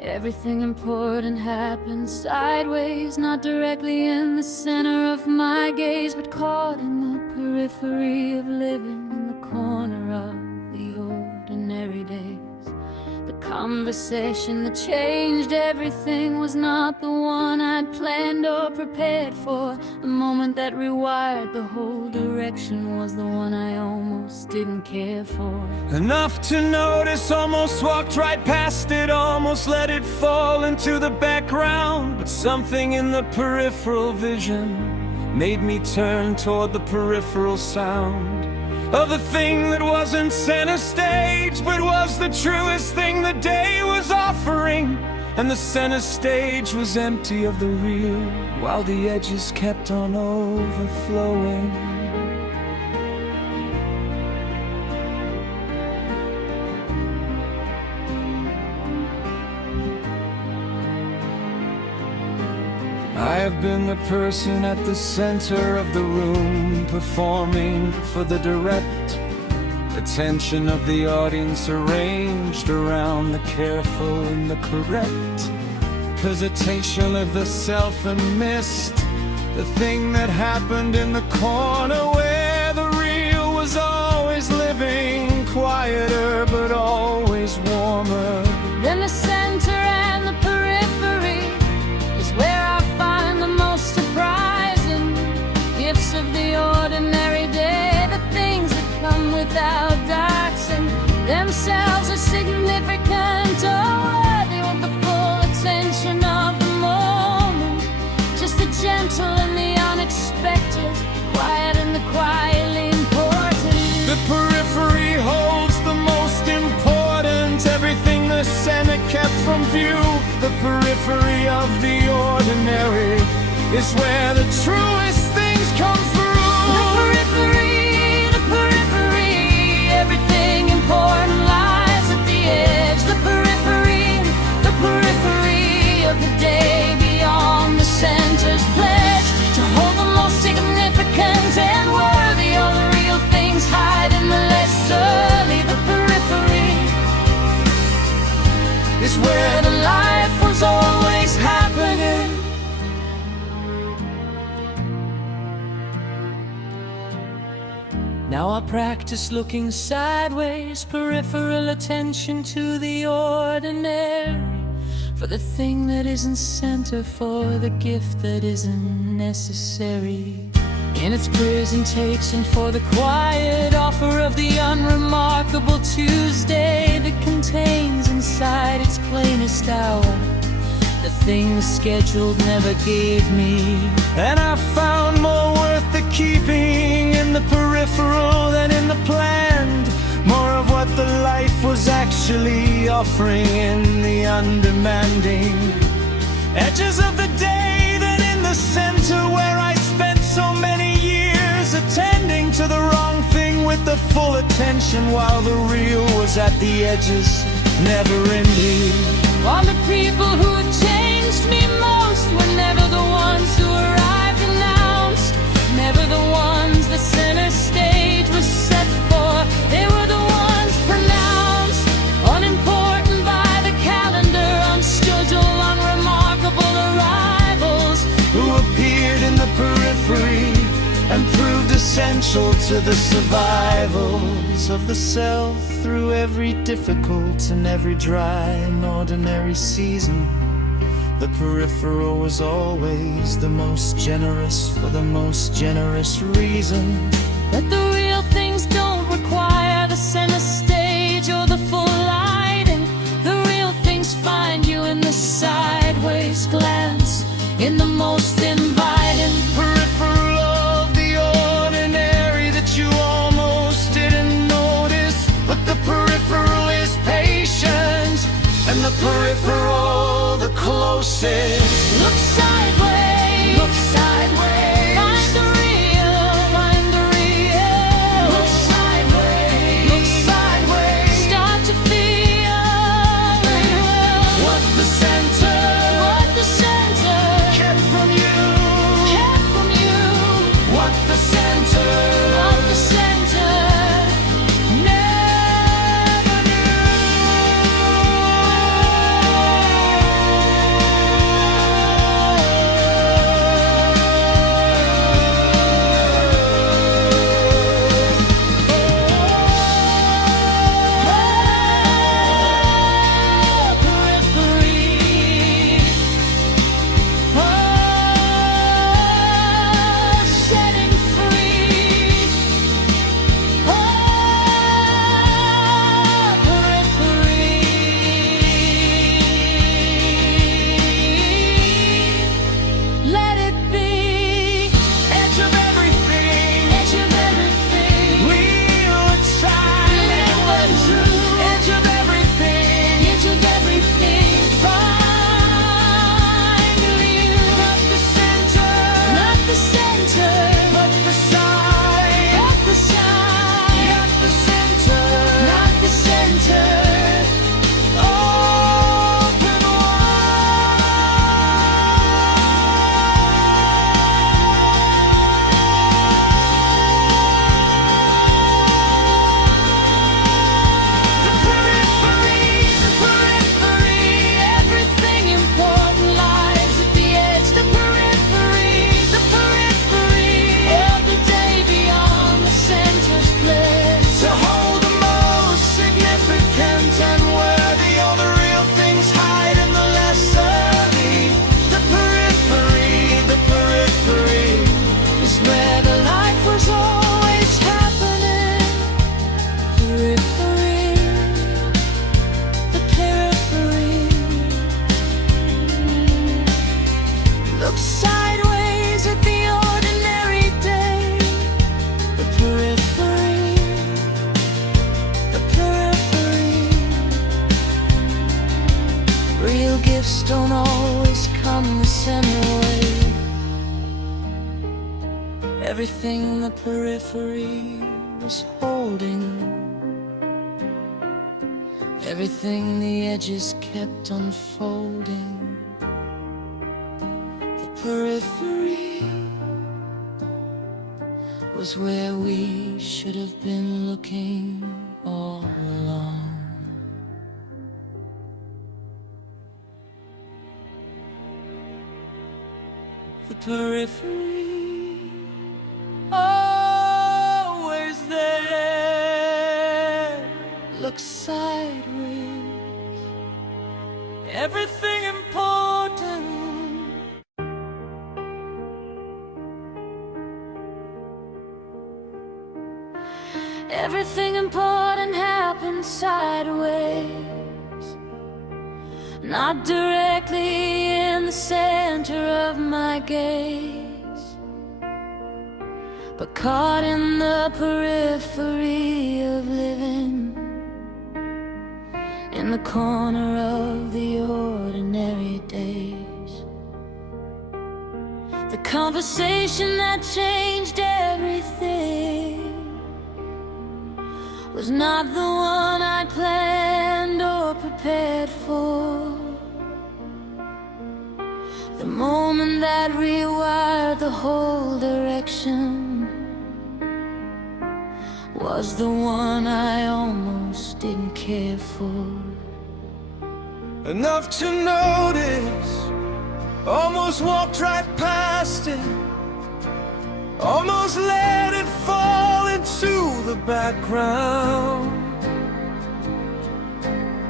Everything important happened sideways, not directly in the center of my gaze, but caught in the periphery of living in the corner of the ordinary days. The conversation that changed everything was not the one I'd planned or prepared for. The moment that rewired the whole direction was the one I almost didn't care for. Enough to notice, almost walked right past it, almost let it fall into the background. But something in the peripheral vision made me turn toward the peripheral sound of the thing that wasn't center stage, but was the truest thing the day was offering. And the center stage was empty of the real, while the edges kept on overflowing. I have been the person at the center of the room, performing for the direct attention of the audience, arranged around the careful and the correct presentation of the self, and missed the thing that happened in the corner, where the real was always living, quieter but always warmer. Then the center and the periphery is where I find the most surprising gifts of the ordinary day, the things that come without dots and themselves are significant or worthy of the full attention of the moment. Just the gentle and the unexpected, quiet and the quietly important. The periphery holds the most important, everything the center kept from view. The periphery of the ordinary is where the truest things come through. The periphery, everything important lies at the edge. The periphery of the day, beyond the center's pledge, to hold the most significant and worthy of the real things hide in the less early. The periphery is where the life was always happening. Now I practice looking sideways, peripheral attention to the ordinary, for the thing that isn't center, for the gift that isn't necessary in its presentation, for the quiet offer of the unremarkable Tuesday that contains inside its plainest hour the things scheduled never gave me. And I found more worth the keeping in the peripheral than in the planned, more of what the life was actually offering in the undemanding edges of the day than in the center, where I spent so many years attending to the wrong thing with the full attention, while the real was at the edges, never ending. All the people who changed me most were never the ones who arrived announced, never the ones the center stage was set for. They were the ones pronounced unimportant by the calendar, unscheduled, unremarkable arrivals, who appeared in the periphery and proved essential to the survivals of the self through every difficult and every dry and ordinary season. The peripheral was always the most generous for the most generous reason. But the real things don't require the center stage or the full lighting. The real things find you in the sideways glance, in the most inviting Peripheral of the ordinary that you almost didn't notice. But the peripheral is patient, and the peripheral the closest. Look sideways, Look sideways. find the real, find the real. Look sideways. Look sideways, start to feel What the center what the center kept from you. kept from you. What the center What the center never knew. gifts don't always come the same way. Everything the periphery was holding, everything the edges kept unfolding. The periphery was where we should have been looking all along. The periphery, always there, look sideways, everything important. Everything important happens sideways, not directly in the center of my gaze, but caught in the periphery of living, in the corner of the ordinary days. The conversation that changed everything was not the one I planned or prepared for. The moment that rewired the whole direction was the one I almost didn't care for. Enough to notice, almost walked right past it, almost let it fall into the background.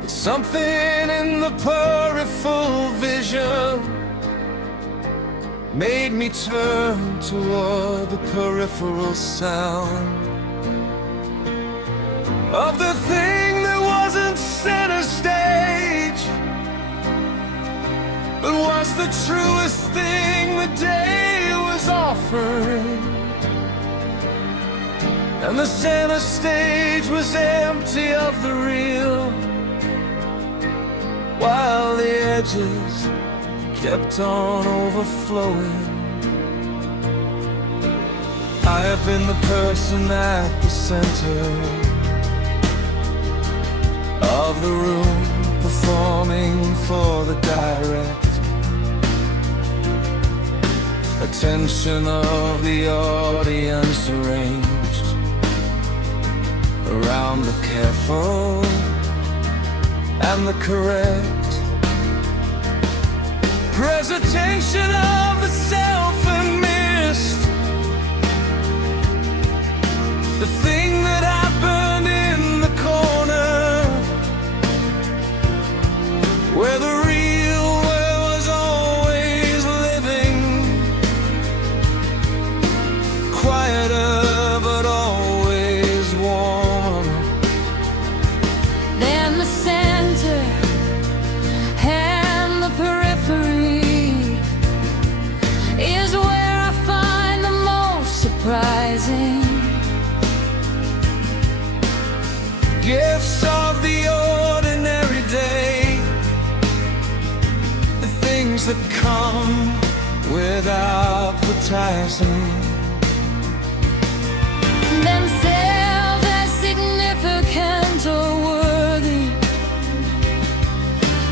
But something in the peripheral vision made me turn toward the peripheral sound of the thing that wasn't center stage, but was the truest thing the day was offering. And the center stage was empty of the real, while the edges kept on overflowing. I have been the person at the center of the room, performing for the direct attention of the audience, arranged around the careful and the correct presentation of the self and missed the thing that happened in the corner, where the real world was always living, quieter but always warm. Then the center and the periphery is where I find the most surprising gifts of the ordinary day, the things that come without advertising themselves as significant or worthy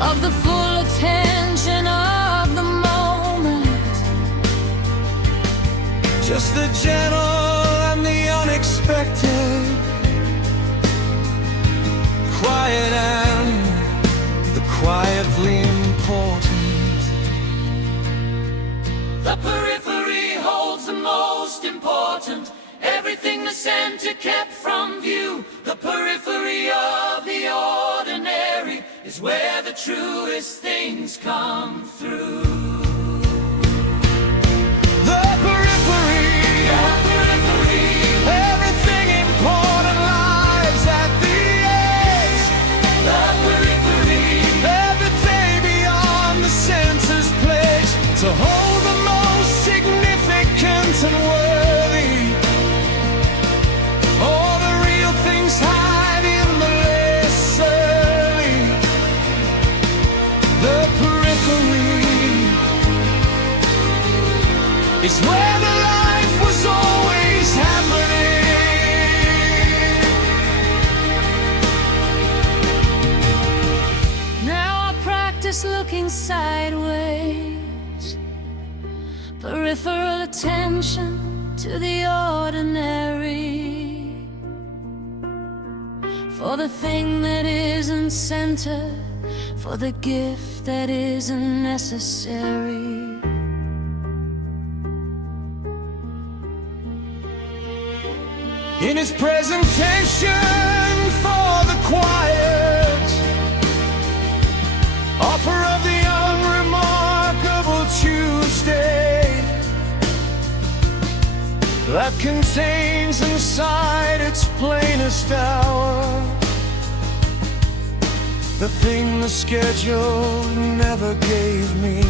of the full attention of the moment. just the gentle and the unexpected, quiet and the quietly important. The periphery holds the most important, everything the center kept from view. The periphery of the ordinary is where the truest things come through. The periphery, everything important lies at the edge. The periphery, Everything beyond the center's pledge to hold the most significant and worthy. All the real things hide in the less early. The is where the life was always happening. Now I practice looking sideways, peripheral attention to the ordinary, for the thing that isn't centered, for the gift that isn't necessary. In his presentation for the quiet, offer of the unremarkable Tuesday, that contains inside its plainest hour the thing the schedule never gave me.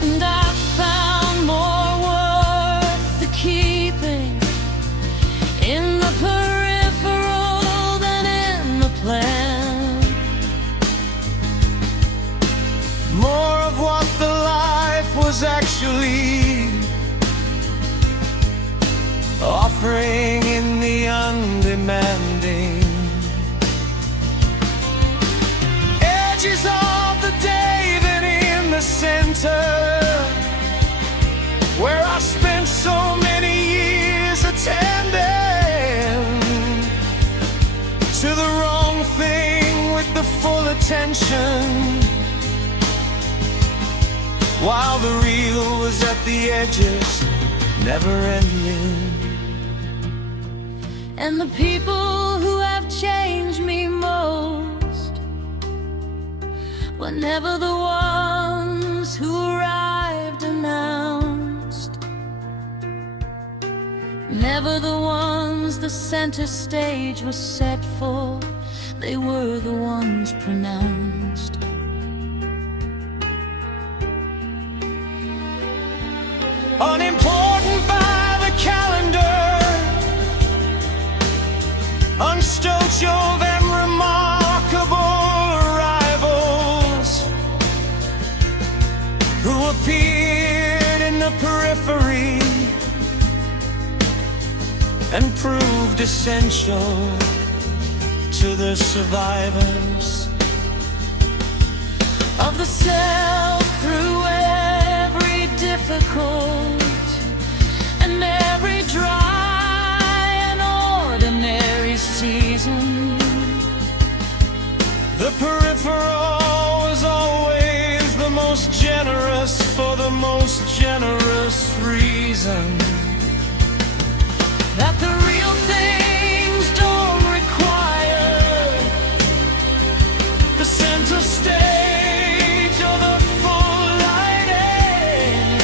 And I found more worth the keeping in the peripheral than in the plan. More of what the life was actually offering in the undemanding. Edges of the day that in the center, where I spent so many years attending to the wrong thing with the full attention, while the real was at the edges, never ending. And the people who have changed me most were never the ones who arrived announced, never the ones the center stage was set for. They were the ones pronounced. Unimportant by the calendar, unstoical and remarkable arrivals, who appeared in the periphery and proved essential to the survivors Of the self through every difficult and every dry and ordinary season. The peripheral was always the most generous for the most generous reason. That the real things don't require the center stage or the full lighting.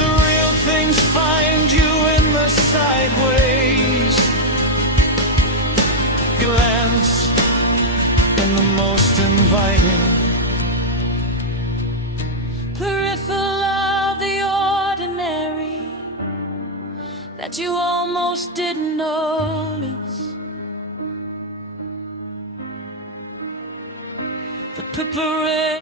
The real things find you in the sideways glance, and the most inviting. Peripheral of the ordinary that you almost didn't notice. The periphery